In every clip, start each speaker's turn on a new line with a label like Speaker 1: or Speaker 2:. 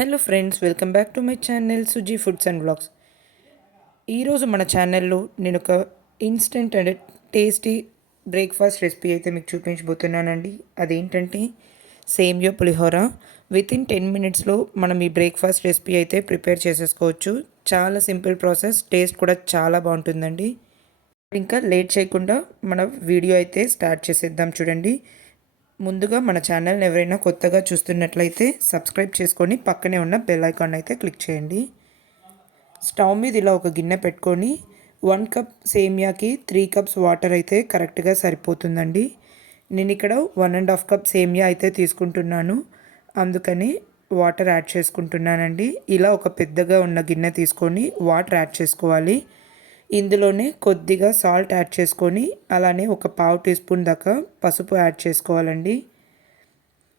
Speaker 1: Hello friends welcome back to my channel Suji foods and blogs ఈరోజు మన ఛానల్లో నేను ఒక instant and tasty breakfast recipe అయితే మీకు చూపించబోతున్నానండి. అదేంటంటే సేమియో పులిహోర. విత్ ఇన్ టెన్ మినిట్స్లో మనం ఈ బ్రేక్ఫాస్ట్ రెసిపీ అయితే ప్రిపేర్ చేసేసుకోవచ్చు. చాలా సింపుల్ ప్రాసెస్ టేస్ట్ కూడా చాలా బాగుంటుందండి. ఇంకా లేట్ చేయకుండా మన వీడియో అయితే స్టార్ట్ చేసేద్దాం చూడండి. ముందుగా మన ఛానల్ని ఎవరైనా కొత్తగా చూస్తున్నట్లయితే సబ్స్క్రైబ్ చేసుకొని పక్కనే ఉన్న బెల్ ఐకాన్ అయితే క్లిక్ చేయండి. స్టవ్ మీద ఇలా ఒక గిన్నె పెట్టుకొని వన్ కప్ సేమియాకి త్రీ కప్స్ వాటర్ అయితే కరెక్ట్గా సరిపోతుందండి. నేను ఇక్కడ వన్ అండ్ హాఫ్ కప్ సేమియా అయితే తీసుకుంటున్నాను. అందుకని వాటర్ యాడ్ చేసుకుంటున్నానండి. ఇలా ఒక పెద్దగా ఉన్న గిన్నె తీసుకొని వాటర్ యాడ్ చేసుకోవాలి. ఇందులోనే కొద్దిగా సాల్ట్ యాడ్ చేసుకొని అలానే ఒక పావు టీ స్పూన్ దాకా పసుపు యాడ్ చేసుకోవాలండి.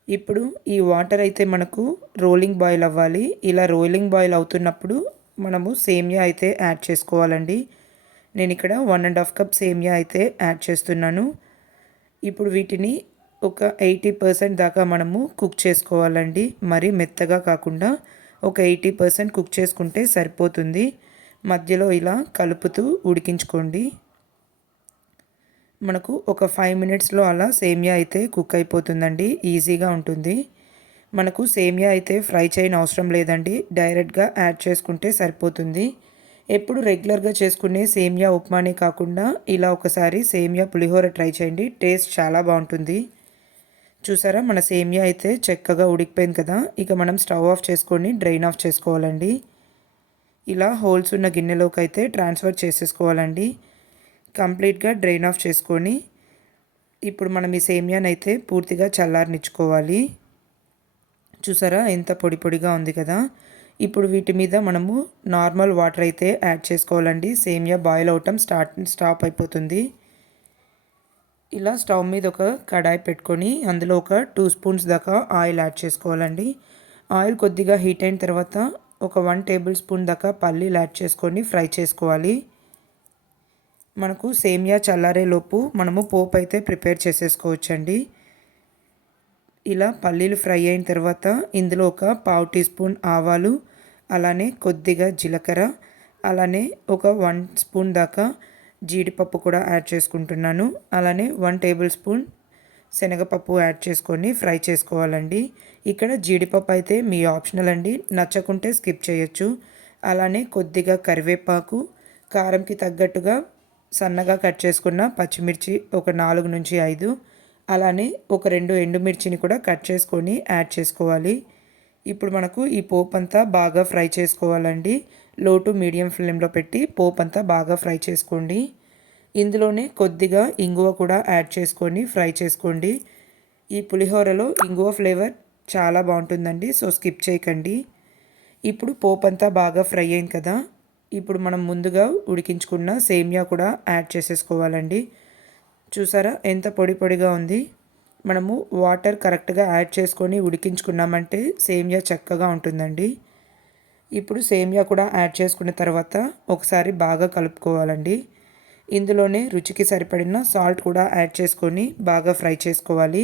Speaker 1: ఇప్పుడు ఈ వాటర్ అయితే మనకు రోలింగ్ బాయిల్ అవ్వాలి. ఇలా రోలింగ్ బాయిల్ అవుతున్నప్పుడు మనము సేమియా అయితే యాడ్ చేసుకోవాలండి. నేను ఇక్కడ వన్ అండ్ హాఫ్ కప్ సేమియా అయితే యాడ్ చేస్తున్నాను. ఇప్పుడు వీటిని ఒక ఎయిటీ పర్సెంట్ దాకా మనము కుక్ చేసుకోవాలండి. మరీ మెత్తగా కాకుండా ఒక ఎయిటీ పర్సెంట్ కుక్ చేసుకుంటే సరిపోతుంది. మధ్యలో ఇలా కలుపుతూ ఉడికించుకోండి. మనకు ఒక ఫైవ్ మినిట్స్లో అలా సేమియా అయితే కుక్ అయిపోతుందండి. ఈజీగా ఉంటుంది. మనకు సేమియా అయితే ఫ్రై చేయని అవసరం లేదండి. డైరెక్ట్గా యాడ్ చేసుకుంటే సరిపోతుంది. ఎప్పుడు రెగ్యులర్గా చేసుకునే సేమియా ఉప్మానే కాకుండా ఇలా ఒకసారి సేమియా పులిహోర ట్రై చేయండి. టేస్ట్ చాలా బాగుంటుంది. చూసారా? మన సేమియా అయితే చక్కగా ఉడికిపోయింది కదా? ఇక మనం స్టవ్ ఆఫ్ చేసుకొని డ్రైన్ ఆఫ్ చేసుకోవాలండి. ఇలా హోల్స్ ఉన్న గిన్నెలోకి అయితే ట్రాన్స్ఫర్ చేసేసుకోవాలండి. కంప్లీట్గా డ్రైన్ ఆఫ్ చేసుకొని ఇప్పుడు మనం ఈ సేమియాని అయితే పూర్తిగా చల్లారనిచ్చుకోవాలి. చూసారా ఎంత పొడి పొడిగా ఉంది కదా. ఇప్పుడు వీటి మీద మనము నార్మల్ వాటర్ అయితే యాడ్ చేసుకోవాలండి. సేమియా బాయిల్ అవటం స్టార్ట్ స్టాప్ అయిపోతుంది. ఇలా స్టవ్ మీద ఒక కడాయి పెట్టుకొని అందులో ఒక టూ స్పూన్స్ దాకా ఆయిల్ యాడ్ చేసుకోవాలండి. ఆయిల్ కొద్దిగా హీట్ అయిన తర్వాత ఒక వన్ టేబుల్ స్పూన్ దాకా పల్లీలు యాడ్ చేసుకొని ఫ్రై చేసుకోవాలి. మనకు సేమియా చల్లారేలోపు మనము పోపు అయితే ప్రిపేర్ చేసేసుకోవచ్చండి. ఇలా పల్లీలు ఫ్రై అయిన తర్వాత ఇందులో ఒక పావు టీ స్పూన్ ఆవాలు అలానే కొద్దిగా జీలకర్ర అలానే ఒక వన్ స్పూన్ దాకా జీడిపప్పు కూడా యాడ్ చేసుకుంటున్నాను. అలానే వన్ టేబుల్ స్పూన్ శనగపప్పు యాడ్ చేసుకొని ఫ్రై చేసుకోవాలండి. ఇక్కడ జీడిపప్పు అయితే మీ ఆప్షనల్ అండి. నచ్చకుంటే స్కిప్ చేయొచ్చు. అలానే కొద్దిగా కరివేపాకు కారంకి తగ్గట్టుగా సన్నగా కట్ చేసుకున్న పచ్చిమిర్చి ఒక నాలుగు నుంచి ఐదు. అలానే ఒక రెండు ఎండుమిర్చిని కూడా కట్ చేసుకొని యాడ్ చేసుకోవాలి. ఇప్పుడు మనకు ఈ పోపు అంతా బాగా ఫ్రై చేసుకోవాలండి. లో టు మీడియం ఫ్లేమ్లో పెట్టి పోపు అంతా బాగా ఫ్రై చేసుకోండి. ఇందులోనే కొద్దిగా ఇంగువ కూడా యాడ్ చేసుకొని ఫ్రై చేసుకోండి. ఈ పులిహోరలో ఇంగువ ఫ్లేవర్ చాలా బాగుంటుందండి సో స్కిప్ చేయకండి. ఇప్పుడు పోపు అంతా బాగా ఫ్రై అయింది కదా ఇప్పుడు మనం ముందుగా ఉడికించుకున్న సేమియా కూడా యాడ్ చేసేసుకోవాలండి. చూసారా ఎంత పొడి పొడిగా ఉంది? మనము వాటర్ కరెక్ట్గా యాడ్ చేసుకొని ఉడికించుకున్నామంటే సేమియా చక్కగా ఉంటుందండి. ఇప్పుడు సేమియా కూడా యాడ్ చేసుకున్న తర్వాత ఒకసారి బాగా కలుపుకోవాలండి. ఇందులోనే రుచికి సరిపడిన సాల్ట్ కూడా యాడ్ చేసుకొని బాగా ఫ్రై చేసుకోవాలి.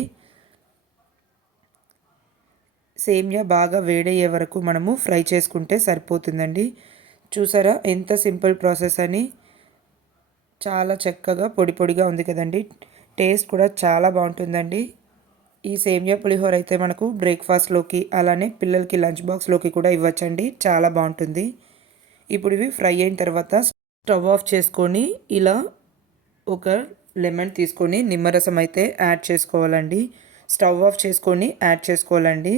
Speaker 1: సేమ్యా బాగా వేడయ్యే వరకు మనము ఫ్రై చేసుకుంటే సరిపోతుందండి. చూసారా ఎంత సింపుల్ ప్రాసెస్ అని. చాలా చక్కగా పొడి పొడిగా ఉంది కదండి. టేస్ట్ కూడా చాలా బాగుంటుందండి. ఈ సేమియా పులిహోర అయితే మనకు బ్రేక్ఫాస్ట్లోకి అలానే పిల్లలకి లంచ్ బాక్స్లోకి కూడా ఇవ్వచ్చండి. చాలా బాగుంటుంది. ఇప్పుడు ఇవి ఫ్రై అయిన తర్వాత స్టవ్ ఆఫ్ చేసుకొని ఇలా ఒక లెమన్ తీసుకొని నిమ్మరసం అయితే యాడ్ చేసుకోవాలండి. స్టవ్ ఆఫ్ చేసుకొని యాడ్ చేసుకోవాలండి.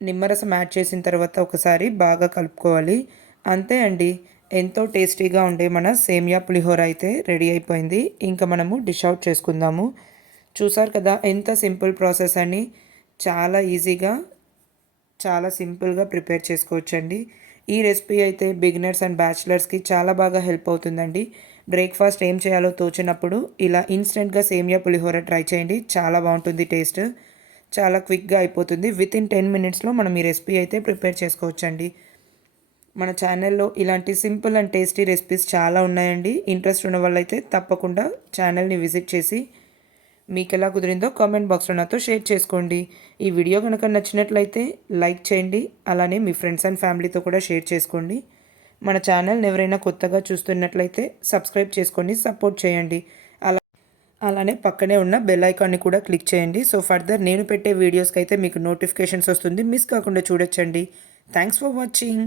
Speaker 1: నిమ్మరసం యాడ్ చేసిన తర్వాత ఒకసారి బాగా కలుపుకోవాలి. అంతే అండి. ఎంతో టేస్టీగా ఉండే మన సేమియా పులిహోర అయితే రెడీ అయిపోయింది. ఇంకా మనము డిష్ అవుట్ చేసుకుందాము. చూసారు కదా ఎంత సింపుల్ ప్రాసెస్ అని. చాలా ఈజీగా చాలా సింపుల్గా ప్రిపేర్ చేసుకోవచ్చండి. ఈ రెసిపీ అయితే బిగినర్స్ అండ్ బ్యాచిలర్స్కి చాలా బాగా హెల్ప్ అవుతుందండి. బ్రేక్ఫాస్ట్ ఏం చేయాలో తోచినప్పుడు ఇలా ఇన్స్టెంట్గా సేమియా పులిహోర ట్రై చేయండి. చాలా బాగుంటుంది టేస్ట్. చాలా క్విక్గా అయిపోతుంది. విత్ ఇన్ టెన్ మినిట్స్లో మనం ఈ రెసిపీ అయితే ప్రిపేర్ చేసుకోవచ్చండి. మన ఛానల్లో ఇలాంటి సింపుల్ అండ్ టేస్టీ రెసిపీస్ చాలా ఉన్నాయండి. ఇంట్రెస్ట్ ఉన్న వాళ్ళైతే తప్పకుండా ఛానల్ని విజిట్ చేసి మీకు ఎలా కుదిరిందో కామెంట్ బాక్స్లో నాతో షేర్ చేసుకోండి. ఈ వీడియో కనుక నచ్చినట్లయితే లైక్ చేయండి. అలానే మీ ఫ్రెండ్స్ అండ్ ఫ్యామిలీతో కూడా షేర్ చేసుకోండి. మన ఛానల్ని ఎవరైనా కొత్తగా చూస్తున్నట్లయితే సబ్స్క్రైబ్ చేసుకొని సపోర్ట్ చేయండి. అలా అలానే పక్కనే ఉన్న బెల్ ఐకాన్ని కూడా క్లిక్ చేయండి. సో ఫర్దర్ నేను పెట్టే వీడియోస్కి అయితే మీకు నోటిఫికేషన్స్ వస్తుంది. మిస్ కాకుండా చూడొచ్చండి. Thanks for watching.